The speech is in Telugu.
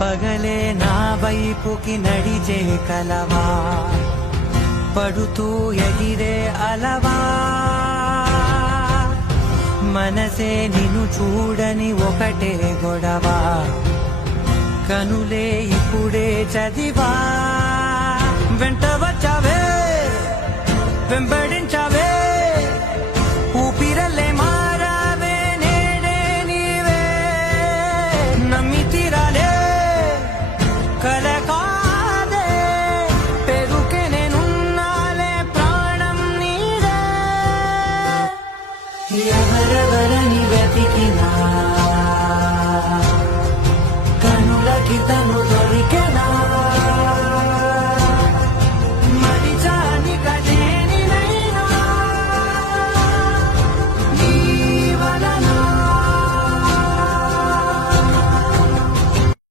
పగలే నా వైపుకి నడిచే కలవా, పడుతూ ఎగిరే అలవా, మనసే నిన్ను చూడని ఒకటే గొడవ, కనులే ఇప్పుడే చదివా. వెంట వచ్చావే, వెంబడించావే, ఊపిరల్లే మారావే, నేడే నీవే. నమ్మి తీరాలే కల కాదే, పెరుకే నేనున్నాలే, ప్రాణం నీదే. ఎవరెవరని వెతికినా కనులకి